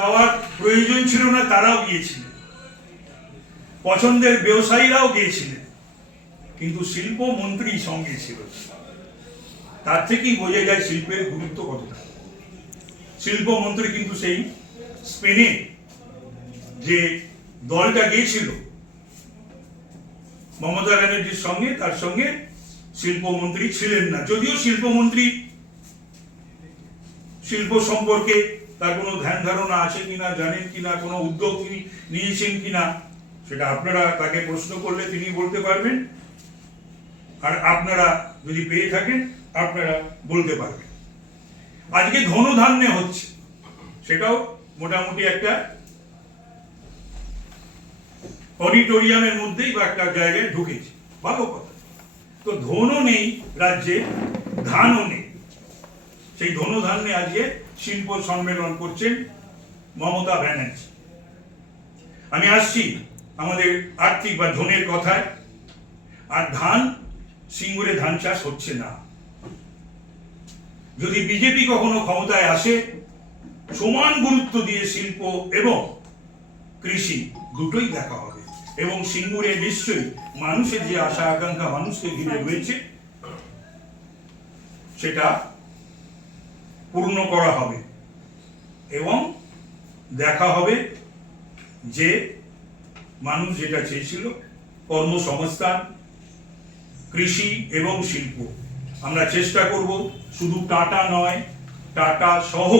যাওয়ার প্রয়োজন ছিল না তারাও গিয়েছিলেন, পছন্দের ব্যবসায়ীরাও গিয়েছিলেন, কিন্তু শিল্পমন্ত্রী সঙ্গে ছিল। তার থেকেই বোঝা যায় শিল্পের গুরুত্ব কতটা। শিল্পমন্ত্রী কিন্তু সেই স্পেনে যে দলটা গিয়েছিল মমতা ব্যানার্জির সঙ্গে, তার সঙ্গে শিল্পমন্ত্রী ছিলেন না। যদিও শিল্পমন্ত্রী শিল্প সম্পর্কে তার কোনো ধ্যান ধারণা আছে কিনা, জানেন কিনা, কোনো উদ্যোগ তিনি নিয়েছেন কিনা, সেটা আপনারা তাকে প্রশ্ন করলে তিনি বলতে পারবেন, আর আপনারা যদি পেয়ে থাকেন আপনারা বলতে পারবেন। আজকে ধনধান্যে হচ্ছে, সেটাও মোটামুটি একটা অডিটোরিয়ামের মধ্যেই বা একটা জায়গায় ঢুকেছে, ভালো কথা। তো ধনও নেই রাজ্যে, ধানও নেই। সেই ধনধান্যে আজকে শিল্প সম্মেলন করছেন মমতা ব্যানার্জি। আমি আসছি আমাদের আর্থিক বা ধনের কথায়। আর ধান, সিঙ্গুরে ধান চাষ হচ্ছে না। যদি বিজেপি কখনো ক্ষমতায় আসে, সমান গুরুত্ব দিয়ে শিল্প এবং কৃষি দুটোই দেখা হবে, এবং সিঙ্গুরে নিশ্চয়ই মানুষের যে আশা আকাঙ্ক্ষা মানুষকে ঘিরে রয়েছে সেটা পূর্ণ করা হবে, এবং দেখা হবে যে মানুষ যেটা চেয়েছিল, কর্মসংস্থান, কৃষি এবং শিল্প। আমরা চেষ্টা করব শুধু টাটা নয়, টাটা সহ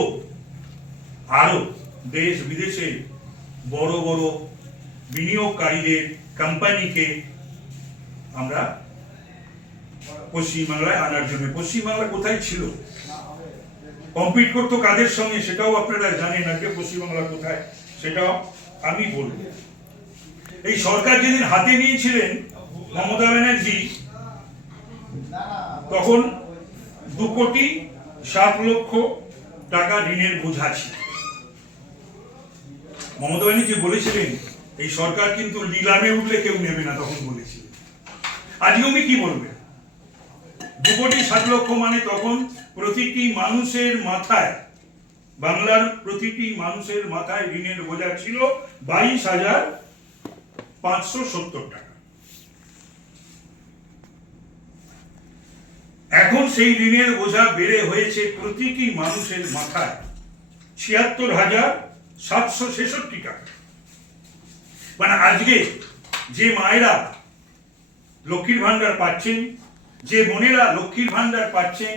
আরো দেশ বিদেশে বড় বড় বিনিয়োগকারীদের কোম্পানিকে আমরা পশ্চিমবাংলায় আনার জন্য। পশ্চিমবাংলা কোথায় ছিল, কম্পিট করতো কাদের সঙ্গে, সেটাও আপনারা জানেন। আজকে পশ্চিমবাংলা কোথায় সেটাও আমি বলব। এই সরকার যেদিন হাতে নিয়েছিলেন মমতা ব্যানার্জি, তখন 2,07,00,000 টাকা ঋণের বোঝা ছিল। মমতা ব্যানার্জি বলেছিলেন এই সরকার কিন্তু নিলামে উঠলে কেউ নেবে না, তখন বলেছিলেন। আজকে উনি কি বলবেন? 2,07,00,000 মানে তখন প্রতিটি মানুষের মাথায়, বাংলার প্রতিটি মানুষের মাথায় ঋণের বোঝা ছিল 22,570 টাকা। এখন সেই ঋণের বোঝা বেড়ে হয়েছে প্রতিটি মানুষের মাথায় 76,766 টাকা। মানে আজকে যে মায়েরা লক্ষ্মীর ভান্ডার পাচ্ছেন, যে বোনেরা লক্ষ্মীর ভান্ডার পাচ্ছেন,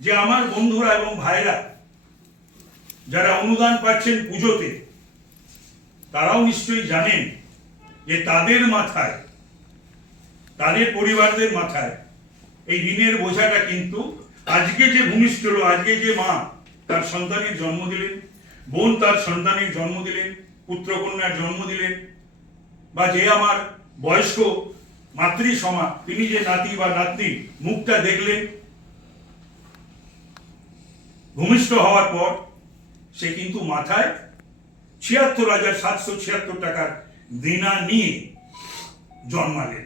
যে আমার বন্ধুরা এবং ভাইরা যারা অনুদান পাচ্ছেন পুজোতে, তারাও নিশ্চয়ই জানেন যে তাদের মাথায়, তাদের পরিবারদের মাথায় এই ঋণের বোঝাটা কিন্তু আজকে যে ভূমিষ্ঠ হলো, আজকে যে মা তার সন্তানের জন্ম দিলেন, বোন তার সন্তানের জন্ম দিলেন, পুত্রকন্যার জন্ম দিলেন, বা যে আমার বয়স্ক মাতৃসমা, তিনি যে নাতি বা নাতনির মুখটা দেখলেন ভূমিষ্ঠ হওয়ার পর, সে কিন্তু মাথায় 76,776 টাকার দেনা নিয়ে জন্মালেন।